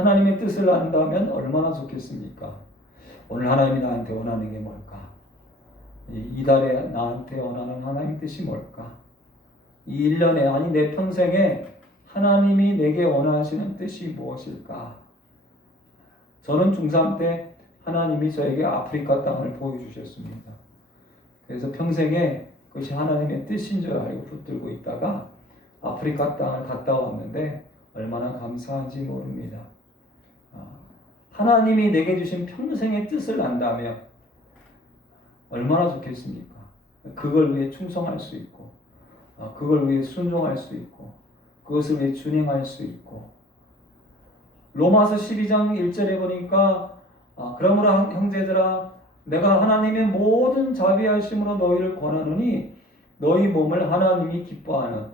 하나님의 뜻을 안다면 얼마나 좋겠습니까? 오늘 하나님이 나한테 원하는 게 뭘까? 이달에 나한테 원하는 하나님의 뜻이 뭘까? 이 1년에, 아니 내 평생에 하나님이 내게 원하시는 뜻이 무엇일까? 저는 중3 때 하나님이 저에게 아프리카 땅을 보여주셨습니다. 그래서 평생에 그것이 하나님의 뜻인 줄 알고 붙들고 있다가 아프리카 땅을 갔다 왔는데 얼마나 감사한지 모릅니다. 하나님이 내게 주신 평생의 뜻을 안다면 얼마나 좋겠습니까? 그걸 위해 충성할 수 있고, 그걸 위해 순종할 수 있고, 그것을 위해 준행할 수 있고. 로마서 12장 1절에 보니까 그러므로 형제들아 내가 하나님의 모든 자비하심으로 너희를 권하노니 너희 몸을 하나님이 기뻐하는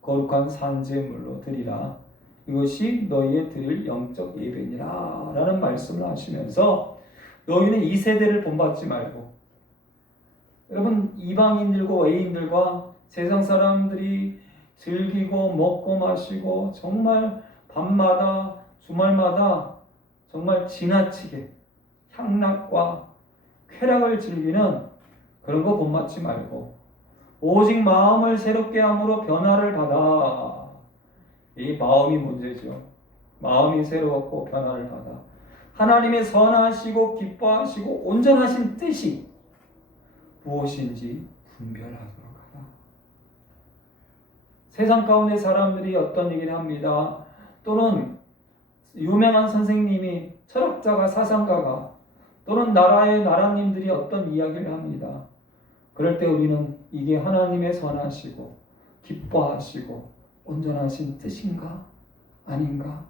거룩한 산제물로 드리라. 이것이 너희의 드릴 영적 예배니라 라는 말씀을 하시면서 너희는 이 세대를 본받지 말고, 여러분 이방인들과 외인들과 세상 사람들이 즐기고 먹고 마시고 정말 밤마다 주말마다 정말 지나치게 향락과 쾌락을 즐기는 그런 거 본받지 말고 오직 마음을 새롭게 함으로 변화를 받아. 이 마음이 문제죠. 마음이 새롭고 변화를 받아 하나님의 선하시고 기뻐하시고 온전하신 뜻이 무엇인지 분별하도록 하라. 세상 가운데 사람들이 어떤 얘기를 합니다. 또는 유명한 선생님이, 철학자가, 사상가가, 또는 나라의 나라님들이 어떤 이야기를 합니다. 그럴 때 우리는 이게 하나님의 선하시고 기뻐하시고 온전하신 뜻인가 아닌가,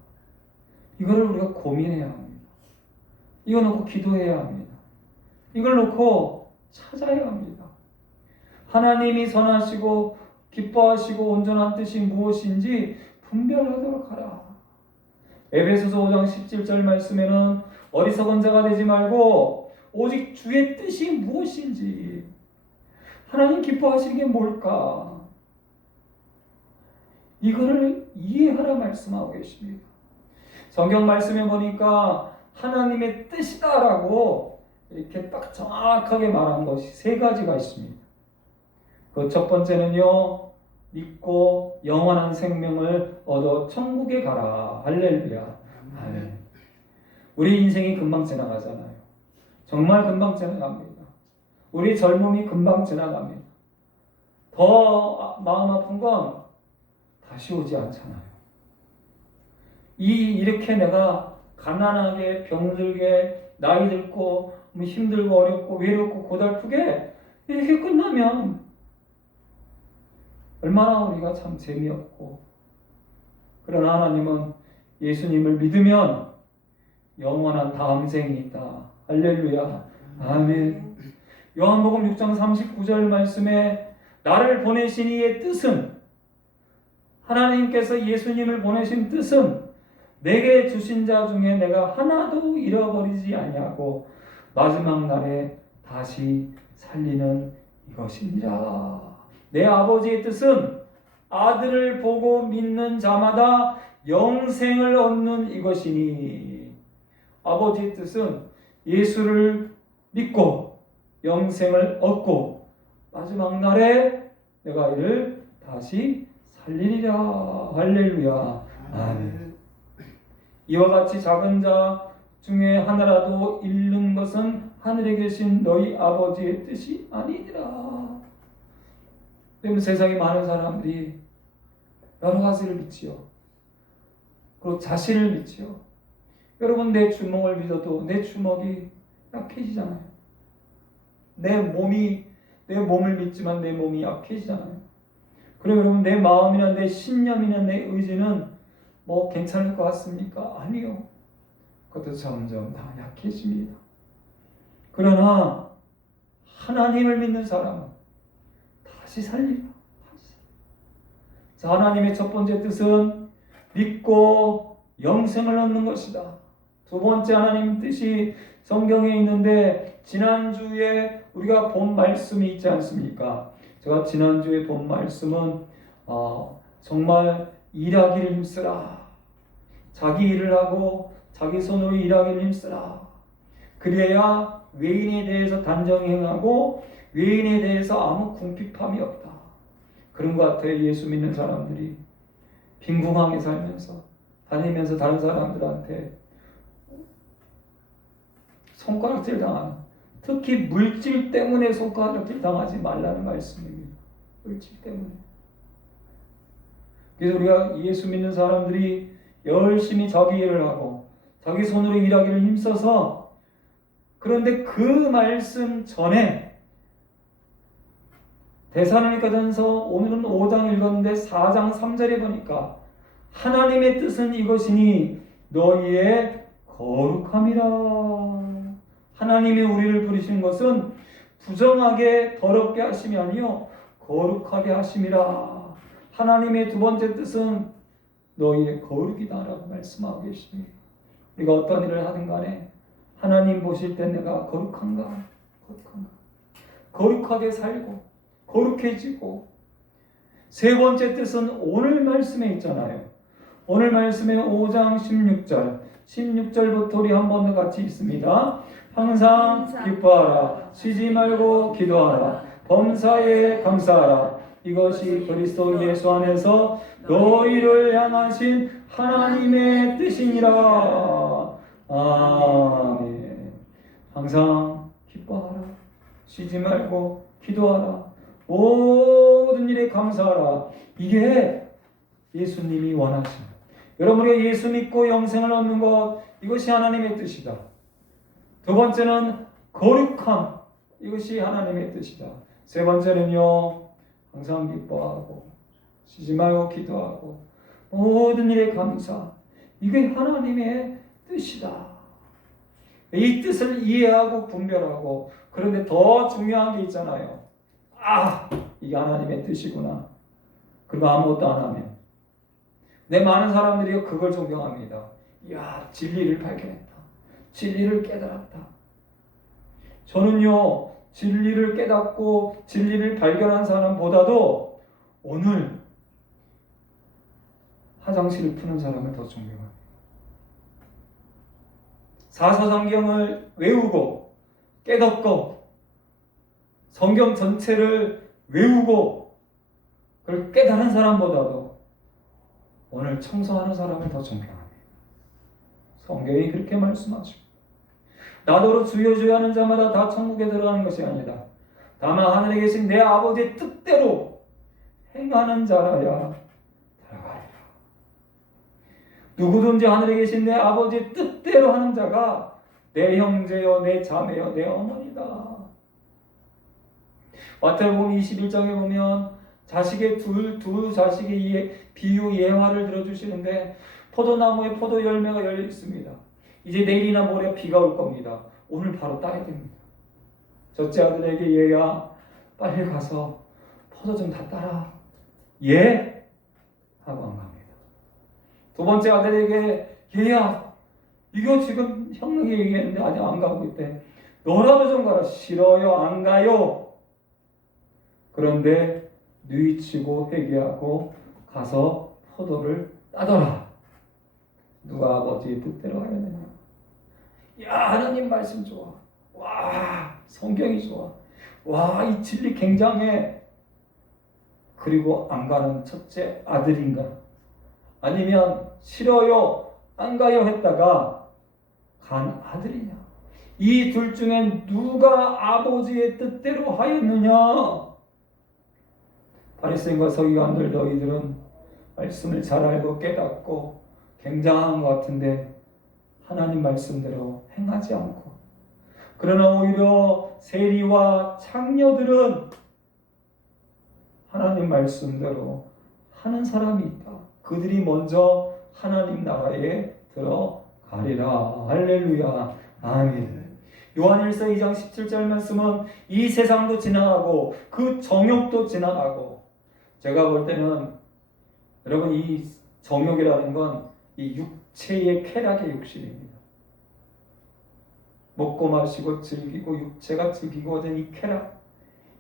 이거를 우리가 고민해야 합니다. 이거 놓고 기도해야 합니다. 이걸 놓고 찾아야 합니다. 하나님이 선하시고 기뻐하시고 온전한 뜻이 무엇인지 분별하도록 하라. 에베소서 5장 17절 말씀에는 어리석은 자가 되지 말고 오직 주의 뜻이 무엇인지, 하나님 기뻐하시는 게 뭘까, 이거를 이해하라 말씀하고 계십니다. 성경 말씀에 보니까 하나님의 뜻이다라고 이렇게 딱 정확하게 말한 것이 세 가지가 있습니다. 그 첫 번째는요, 믿고 영원한 생명을 얻어 천국에 가라. 할렐루야. 아멘. 우리 인생이 금방 지나가잖아요. 정말 금방 지나갑니다. 우리 젊음이 금방 지나갑니다. 더 마음 아픈 건 다시 오지 않잖아요. 이렇게 내가 가난하게 병들게 나이 들고 힘들고 어렵고 외롭고 고달프게 이렇게 끝나면 얼마나 우리가 참 재미없고, 그러나 하나님은 예수님을 믿으면 영원한 다음 생이 있다. 할렐루야. 아멘. 요한복음 6장 39절 말씀에 나를 보내신 이의 뜻은, 하나님께서 예수님을 보내신 뜻은 내게 주신 자 중에 내가 하나도 잃어버리지 아니하고 마지막 날에 다시 살리는 이것이니라. 내 아버지의 뜻은 아들을 보고 믿는 자마다 영생을 얻는 이것이니. 아버지의 뜻은 예수를 믿고 영생을 얻고 마지막 날에 내가 이를 다시 살리리라. 할렐루야. 아멘. 이와 같이 작은 자 중에 하나라도 잃는 것은 하늘에 계신 너희 아버지의 뜻이 아니니라. 때문에 세상에 많은 사람들이 여러 가지를 믿지요. 그리고 자신을 믿지요. 여러분, 내 주먹을 믿어도 내 주먹이 약해지잖아요. 내 몸을 믿지만 내 몸이 약해지잖아요. 그럼 여러분, 내 마음이나 내 신념이나 내 의지는 뭐 괜찮을 것 같습니까? 아니요. 그것도 점점 다 약해집니다. 그러나 하나님을 믿는 사람은 다시 살리라. 자, 하나님의 첫 번째 뜻은 믿고 영생을 얻는 것이다. 두 번째 하나님 뜻이 성경에 있는데, 지난주에 우리가 본 말씀이 있지 않습니까? 제가 지난주에 본 말씀은 정말 일하기를 힘쓰라. 자기 일을 하고 자기 손으로 일하기를 힘쓰라. 그래야 외인에 대해서 단정히 행하고 외인에 대해서 아무 궁핍함이 없다. 그런 것 같아요. 예수 믿는 사람들이 빈궁하게 살면서 다니면서 다른 사람들한테 손가락질 당하는, 특히 물질 때문에 손가락질 당하지 말라는 말씀입니다. 물질 때문에. 그래서 우리가 예수 믿는 사람들이 열심히 자기 일을 하고 자기 손으로 일하기를 힘써서, 그런데 그 말씀 전에 데살로니가전서 오늘은 5장 읽었는데 4장 3절에 보니까 하나님의 뜻은 이것이니 너희의 거룩함이라. 하나님이 우리를 부르신 것은 부정하게 더럽게 하심이 아니요 거룩하게 하심이라. 하나님의 두 번째 뜻은 너희의 거룩이다 라고 말씀하고 계십니다. 우리가 어떤 일을 하든 간에 하나님 보실 때 내가 거룩한가? 거룩하게 살고 거룩해지고. 세 번째 뜻은 오늘 말씀에 있잖아요. 오늘 말씀에 5장 16절부터 우리 한 번 더 같이 있습니다. 항상 기뻐하라. 쉬지 말고 기도하라. 범사에 감사하라. 이것이 그리스도 예수 안에서 너희를 향하신 하나님의 뜻이니라. 아멘. 항상 기뻐하라. 쉬지 말고 기도하라. 모든 일에 감사하라. 이게 예수님이 원하신, 여러분이 예수 믿고 영생을 얻는 것, 이것이 하나님의 뜻이다. 두 번째는 거룩함, 이것이 하나님의 뜻이다. 세 번째는요, 항상 기뻐하고 쉬지 말고 기도하고 모든 일에 감사, 이게 하나님의 뜻이다. 이 뜻을 이해하고 분별하고, 그런데 더 중요한 게 있잖아요. 이게 하나님의 뜻이구나. 그리고 아무것도 안 하면. 내 많은 사람들이 그걸 존경합니다. 이야, 진리를 발견했다. 진리를 깨달았다. 저는요, 진리를 깨닫고 진리를 발견한 사람보다도 오늘 화장실을 푸는 사람을 더 존경합니다. 사서성경을 외우고 깨닫고 성경 전체를 외우고 그걸 깨달은 사람보다도 오늘 청소하는 사람을 더 존경합니다. 성경이 그렇게 말씀하죠. 나더러 주여 주여 하는 자마다 다 천국에 들어가는 것이 아니다. 다만 하늘에 계신 내 아버지의 뜻대로 행하는 자라야 들어가리라. 누구든지 하늘에 계신 내 아버지의 뜻대로 하는 자가 내 형제요 내 자매요 내 어머니다. 마태복음 21장에 보면 자식의 두 자식의 비유 예화를 들어주시는데, 포도나무에 포도 열매가 열려 있습니다. 이제 내일이나 모레 비가 올 겁니다. 오늘 바로 따야 됩니다. 첫째 아들에게 얘야 빨리 가서 포도 좀 다 따라. 예? 하고 안 갑니다. 두 번째 아들에게 얘야 이거 지금 형님이 얘기했는데 아직 안 가고 있대. 너라도 좀 가라. 싫어요. 안 가요. 그런데 뉘치고 회개하고 가서 포도를 따더라. 누가 아버지의 뜻대로 하야 되냐? 야, 하나님 말씀 좋아. 와, 성경이 좋아. 와, 이 진리 굉장해. 그리고 안 가는 첫째 아들인가? 아니면 싫어요, 안 가요 했다가 간 아들이냐? 이 둘 중에 누가 아버지의 뜻대로 하였느냐? 바리새인과 서기관들, 너희들은 말씀을 잘 알고 깨닫고 굉장한 것 같은데 하나님 말씀대로 행하지 않고, 그러나 오히려 세리와 창녀들은 하나님 말씀대로 하는 사람이 있다. 그들이 먼저 하나님 나라에 들어가리라. 할렐루야. 아멘. 요한일서 2장 17절 말씀은 이 세상도 지나가고 그 정욕도 지나가고, 제가 볼 때는 여러분 이 정욕이라는 건 이 육체의 쾌락의 욕심입니다. 먹고 마시고 즐기고 육체가 즐기고 하는 이 쾌락,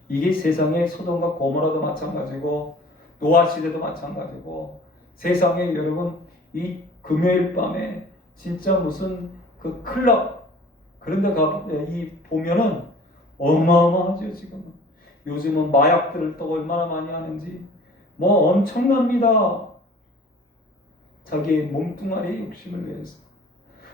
이게 세상의 소돔과 고모라도 마찬가지고 노아 시대도 마찬가지고 세상에 여러분 이 금요일 밤에 진짜 무슨 그 클럽 그런 데 보면은 어마어마하죠. 지금 요즘은 마약들을 또 얼마나 많이 하는지 뭐 엄청납니다. 자기의 몸뚱아리의 욕심을 위해서.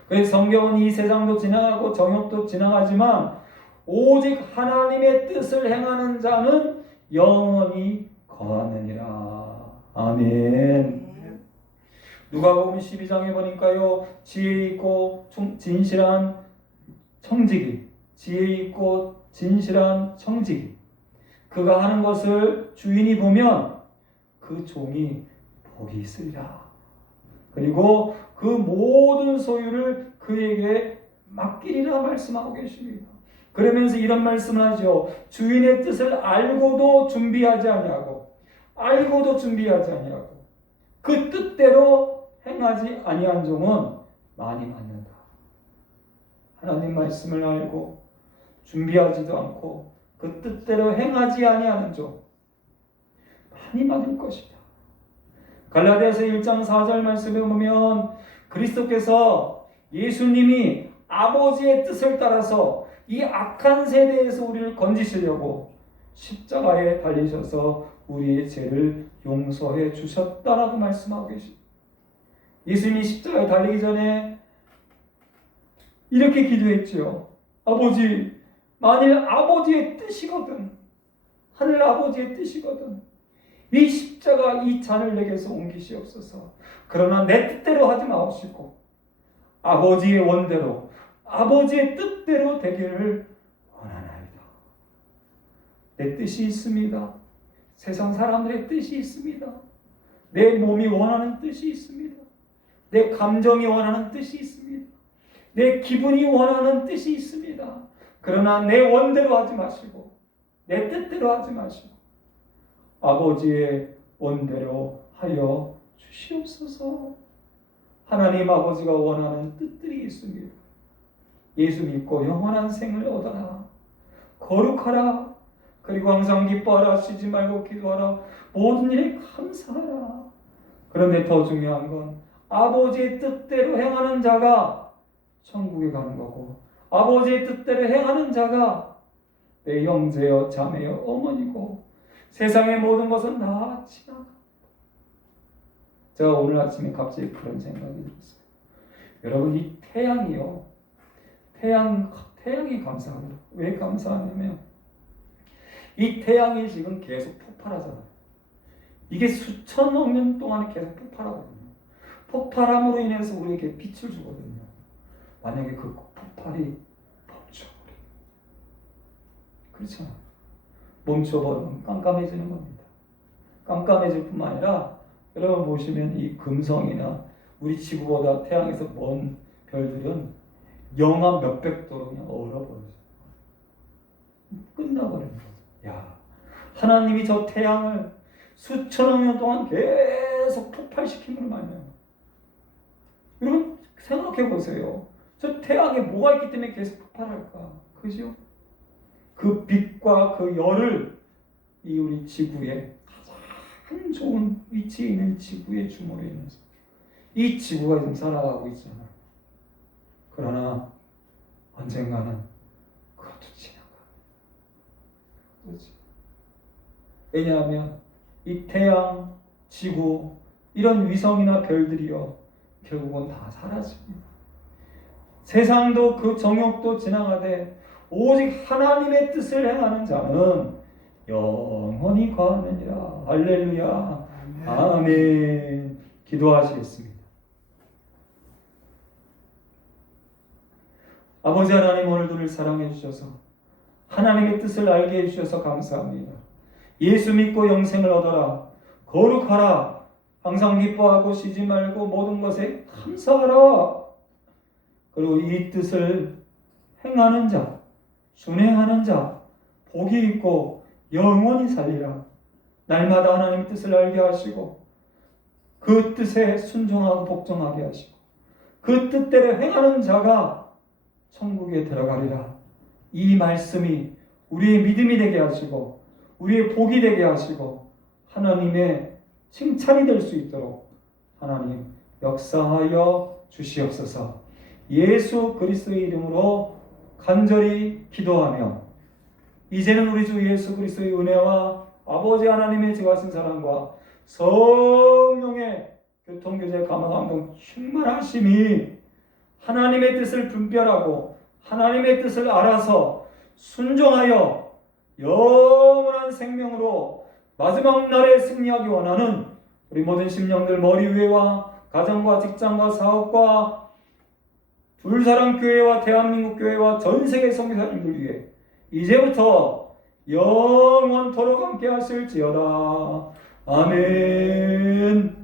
그래서 성경은 이 세상도 지나가고 정욕도 지나가지만 오직 하나님의 뜻을 행하는 자는 영원히 거하느니라. 아멘. 누가복음 12장에 보니까요, 지혜 있고 진실한 청지기, 지혜 있고 진실한 청지기, 그가 하는 것을 주인이 보면 그 종이 복이 있으리라. 그리고 그 모든 소유를 그에게 맡기리라 말씀하고 계십니다. 그러면서 이런 말씀을 하죠. 주인의 뜻을 알고도 준비하지 아니하고 그 뜻대로 행하지 아니한 종은 많이 받는다. 하나님 말씀을 알고 준비하지도 않고 그 뜻대로 행하지 아니하는 종 많이 받을 것이다. 갈라디아서 1장 4절 말씀에 보면 그리스도께서 예수님이 아버지의 뜻을 따라서 이 악한 세대에서 우리를 건지시려고 십자가에 달리셔서 우리의 죄를 용서해 주셨다라고 말씀하고 계십니다. 예수님이 십자가에 달리기 전에 이렇게 기도했지요. 아버지, 만일 아버지의 뜻이거든, 하늘 아버지의 뜻이거든, 이 십자가 이 잔을 내게서 옮기시옵소서. 그러나 내 뜻대로 하지 마옵시고 아버지의 원대로 아버지의 뜻대로 되기를 원하나이다. 내 뜻이 있습니다. 세상 사람들의 뜻이 있습니다. 내 몸이 원하는 뜻이 있습니다. 내 감정이 원하는 뜻이 있습니다. 내 기분이 원하는 뜻이 있습니다. 그러나 내 원대로 하지 마시고 내 뜻대로 하지 마시고 아버지의 원대로 하여 주시옵소서. 하나님 아버지가 원하는 뜻들이 있습니다. 예수 믿고 영원한 생을 얻어라. 거룩하라. 그리고 항상 기뻐하라. 쉬지 말고 기도하라. 모든 일에 감사하라. 그런데 더 중요한 건 아버지의 뜻대로 행하는 자가 천국에 가는 거고 아버지의 뜻대로 행하는 자가 내 형제여 자매여 어머니고 세상의 모든 것은 다 지나가. 제가 오늘 아침에 갑자기 그런 생각이 들었어요. 여러분, 이 태양이요. 태양이 감사하더라고요. 왜 감사하냐면 이 태양이 지금 계속 폭발하잖아요. 이게 수천억 년 동안 계속 폭발하거든요. 폭발함으로 인해서 우리에게 빛을 주거든요. 만약에 그 폭발이 멈춰버려요. 그렇잖아요. 멈춰버리면 깜깜해지는 겁니다. 깜깜해질 뿐만 아니라 여러분 보시면 이 금성이나 우리 지구보다 태양에서 먼 별들은 영하 몇백 도로 그냥 얼어버려요. 끝나버리는 거죠. 야, 하나님이 저 태양을 수천억 년 동안 계속 폭발시킨 걸 말이에요. 여러분 생각해 보세요. 저 태양에 뭐가 있기 때문에 계속 폭발할까? 그죠? 그 빛과 그 열을 이 우리 지구에 가장 좋은 위치에 있는 지구에 주므로 인해서 이 지구가 지금 살아가고 있잖아요. 그러나 언젠가는 그것도 지나가. 그렇지? 왜냐하면 이 태양, 지구 이런 위성이나 별들이요 결국은 다 사라집니다. 세상도 그 정욕도 지나가되 오직 하나님의 뜻을 행하는 자는 영원히 거하느니라. 할렐루야. 아멘. 기도하시겠습니다. 아버지 하나님, 오늘도 우리를 사랑해 주셔서 하나님의 뜻을 알게 해 주셔서 감사합니다. 예수 믿고 영생을 얻어라. 거룩하라. 항상 기뻐하고 쉬지 말고 모든 것에 감사하라. 그리고 이 뜻을 행하는 자, 순행하는 자, 복이 있고 영원히 살리라. 날마다 하나님의 뜻을 알게 하시고 그 뜻에 순종하고 복종하게 하시고 그 뜻대로 행하는 자가 천국에 들어가리라. 이 말씀이 우리의 믿음이 되게 하시고 우리의 복이 되게 하시고 하나님의 칭찬이 될 수 있도록 하나님 역사하여 주시옵소서. 예수 그리스도의 이름으로 간절히 기도하며 이제는 우리 주 예수 그리스도의 은혜와 아버지 하나님의 지하신 사랑과 성령의 교통교제 감화감동 충만하심이 하나님의 뜻을 분별하고 하나님의 뜻을 알아서 순종하여 영원한 생명으로 마지막 날에 승리하기 원하는 우리 모든 심령들 머리 위에와 가정과 직장과 사업과 불사랑교회와 대한민국 교회와 전세계 선교사님들 위해 이제부터 영원토록 함께 하실지어다. 아멘.